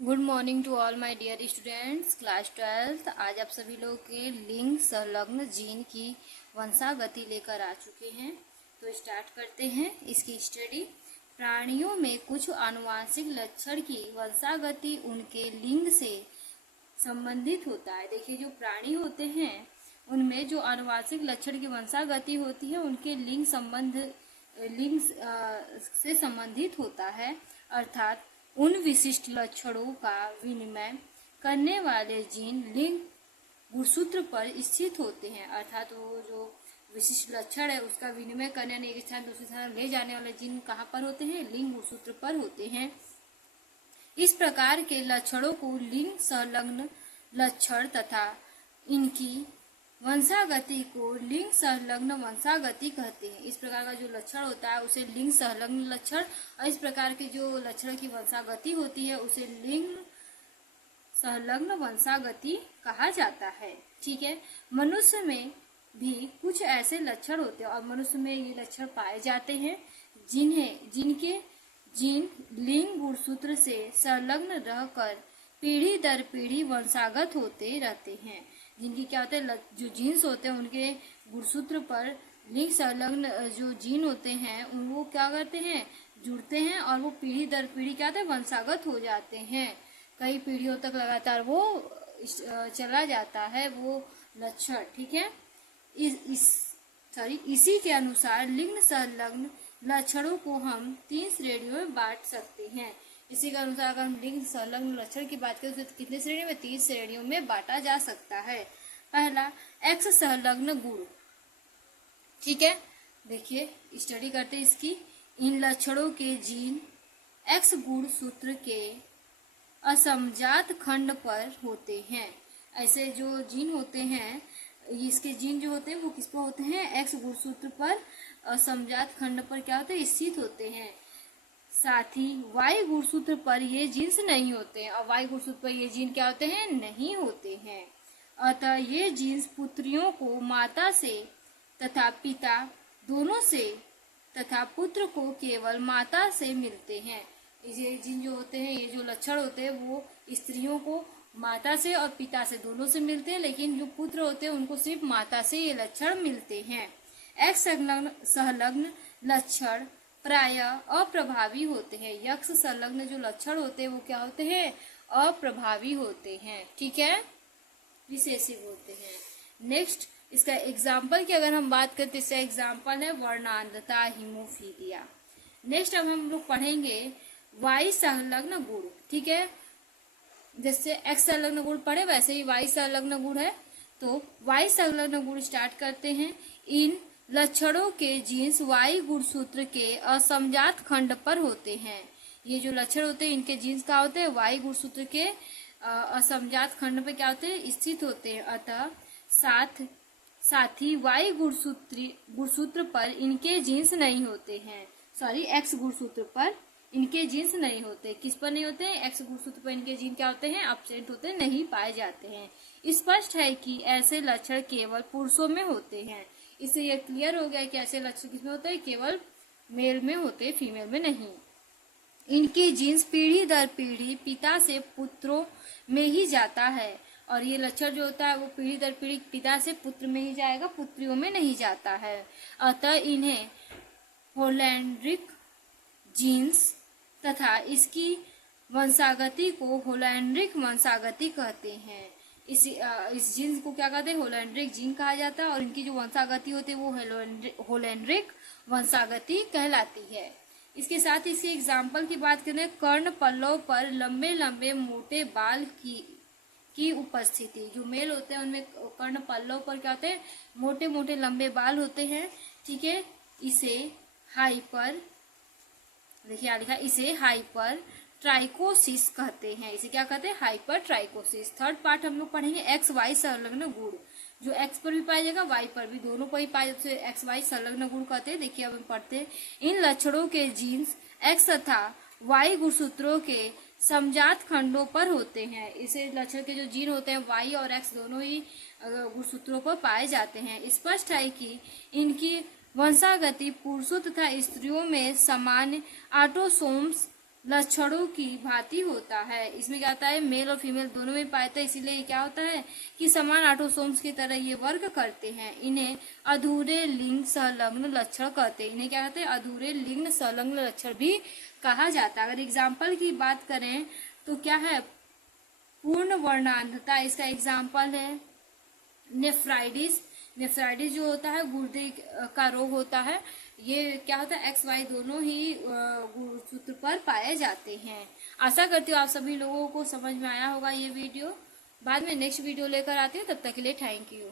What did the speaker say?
Good morning to all my dear students class 12th। आज आप सभी लोग के लिंग संलग्न जीन की वंशागति लेकर आ चुके हैं। तो स्टार्ट करते हैं इसकी स्टडी। प्राणियों में कुछ आनुवांशिक लक्षण की वंशागति उनके लिंग से संबंधित होता है। देखिए, जो प्राणी होते हैं उनमें जो आनुवांशिक लक्षण की वंशागति होती है उनके लिंग से संबंधित होता है, अर्थात उन विशिष्ट लक्षणों का विनिमय करने वाले जीन लिंग गुणसूत्र पर स्थित होते हैं। अर्थात वो जो विशिष्ट लक्षण है उसका विनिमय करने यानी एक स्थान दूसरे स्थान ले जाने वाले जीन कहाँ पर होते हैं? लिंग गुणसूत्र पर होते हैं। इस प्रकार के लक्षणों को लिंग संलग्न लक्षण तथा इनकी वंशागति को लिंग संलग्न वंशागति कहते हैं। इस प्रकार का जो लक्षण होता है उसे लिंग संलग्न लक्षण, और इस प्रकार के जो लक्षण की वंशागति होती है उसे लिंग संलग्न वंशागति कहा जाता है। ठीक है, मनुष्य में भी कुछ ऐसे लक्षण होते हैं और मनुष्य में ये लक्षण पाए जाते हैं जिनके जीन लिंग गुणसूत्र से संलग्न रहकर पीढ़ी दर पीढ़ी वंशागत होते रहते हैं। जिनकी क्या होते हैं, जो जीन्स होते हैं उनके गुणसूत्र पर लिंग संलग्न जो जीन होते हैं वो क्या करते हैं, जुड़ते हैं और वो पीढ़ी दर पीढ़ी क्या होते हैं, वंशागत हो जाते हैं। कई पीढ़ियों तक लगातार वो चला जाता है वो लक्षण। ठीक है, इसी के अनुसार लिंग संलग्न लक्षणों को हम 3 श्रेणियों में बांट सकते हैं। इसी के अनुसार अगर हम लिंग संलग्न लक्षण की बात करें तो कितने श्रेणियों में? 3 श्रेणियों में बांटा जा सकता है। पहला, एक्स संलग्न गुण। ठीक है, देखिए स्टडी करते इसकी। इन लक्षणों के जीन एक्स गुण सूत्र के असमजात खंड पर होते हैं। ऐसे जो जीन होते हैं, इसके जीन जो होते हैं वो किस पर होते हैं? एक्स गुणसूत्र पर असमजात खंड पर क्या होते हैं? स्थित होते हैं। साथ ही वाई गुणसूत्र पर ये जीन्स नहीं होते हैं और वाई गुणसूत्र पर ये जीन क्या होते हैं? नहीं होते हैं। अतः ये जीन्स पुत्रियों को माता से तथा पिता दोनों से तथा पुत्र को केवल माता से मिलते हैं। ये जीन जो होते हैं, ये जो लक्षण होते हैं वो स्त्रियों को माता से और पिता से दोनों से मिलते हैं, लेकिन जो पुत्र होते हैं उनको सिर्फ माता से ये लक्षण मिलते हैं। एक्स संलग्न लक्षण प्रायः अप्रभावी होते हैं। यक्ष संलग्न जो लक्षण होते हैं वो क्या होते हैं? अप्रभावी होते हैं। ठीक है, रिसेसिव होते हैं। नेक्स्ट, इसका एग्जाम्पल की अगर हम बात करें तो इसका एग्जाम्पल है वर्णांधता, हीमोफीलिया। नेक्स्ट अब हम लोग पढ़ेंगे वाई संलग्न गुण। ठीक है, जैसे एक्स संलग्न गुण पढ़े वैसे ही वाई संलग्न गुण है। तो वाई संलग्न गुण स्टार्ट करते हैं। इन लक्षणों के जीन्स वाई गुणसूत्र के असमजात खंड पर होते हैं। ये जो लक्षण होते हैं इनके जीन्स क्या होते हैं? वाई गुणसूत्र के असमजात खंड पे क्या होते हैं? स्थित होते हैं। अतः साथ ही वाई गुणसूत्र पर इनके जीन्स नहीं होते हैं। सॉरी, एक्स गुणसूत्र पर इनके जीन्स नहीं होते। किस पर नहीं होते हैं? एक्स गुणसूत्र पर इनके जीन क्या होते हैं? एब्सेंट होते हैं, नहीं पाए जाते हैं। स्पष्ट है कि ऐसे लक्षण केवल पुरुषों में होते हैं। इससे यह क्लियर हो गया कि ऐसे लक्षण किसमें होते हैं? केवल मेल में होते हैं, फीमेल में नहीं। इनके जीन्स पीढ़ी दर पीढ़ी पिता से पुत्रों में ही जाता है, और ये लक्षण जो होता है वो पीढ़ी दर पीढ़ी पिता से पुत्र में ही जाएगा, पुत्रियों में नहीं जाता है। अतः इन्हें होलैंड्रिक जीन्स तथा इसकी वंशागति को होलैंड्रिक वंशागति कहते हैं। इस जीन्स को क्या कहते हैं? होलैंड्रिक जीन कहा जाता है, और इनकी जो वंशागति होती है वो होलैंड्रिक वंशागति कहलाती है। इसके साथ इसके एग्जाम्पल की बात करें, कर्ण पल्लव पर लंबे लंबे मोटे बाल की उपस्थिति। जो मेल होते हैं उनमें कर्ण पल्लव पर क्या होते हैं? मोटे मोटे लंबे बाल होते हैं। ठीक है, इसे हाइपर, देखिए क्या लिखा, इसे हाइपर ट्राइकोसिस कहते हैं। इसे क्या कहते हैं? Hyper trichosis. थर्ड पार्ट हम लोग पढ़ेंगे एक्स वाई संलग्न गुण। जो एक्स पर भी पाया जाएगा, वाई पर भी, दोनों पर ही पाया जाता है, एक्स वाई संलग्न गुण कहते हैं। देखिए अब हम पढ़ते हैं। इन लक्षणों के जीन्स एक्स तथा वाई गुणसूत्रों के समजात खंडों पर होते हैं। इसे लक्षण के जो जीन होते हैं वाई और एक्स दोनों ही गुणसूत्रों पर पाए जाते हैं। स्पष्ट है कि इनकी वंशागति पुरुषों तथा स्त्रियों में सामान्य ऑटोसोम्स लक्षणों की भांति होता है। इसमें क्या होता है, मेल और फीमेल दोनों में पाया जाता है, इसीलिए क्या होता है कि समान ऑटोसोम्स की तरह ये वर्क करते हैं। इन्हें अधूरे लिंग संलग्न लक्षण कहते हैं। इन्हें क्या कहते हैं, अधूरे लिंग संलग्न लक्षण भी कहा जाता है। अगर एग्जाम्पल की बात करें तो क्या है, पूर्ण वर्णांधता, इसका एग्जाम्पल है नेफ्राइटिस। नेफ्राइटिस जो होता है गुर्दे का रोग होता है। ये क्या होता है, XY दोनों ही गुणसूत्र पर पाए जाते हैं। आशा करती हूँ आप सभी लोगों को समझ में आया होगा ये वीडियो। बाद में नेक्स्ट वीडियो लेकर आती हूँ, तब तक के लिए थैंक यू।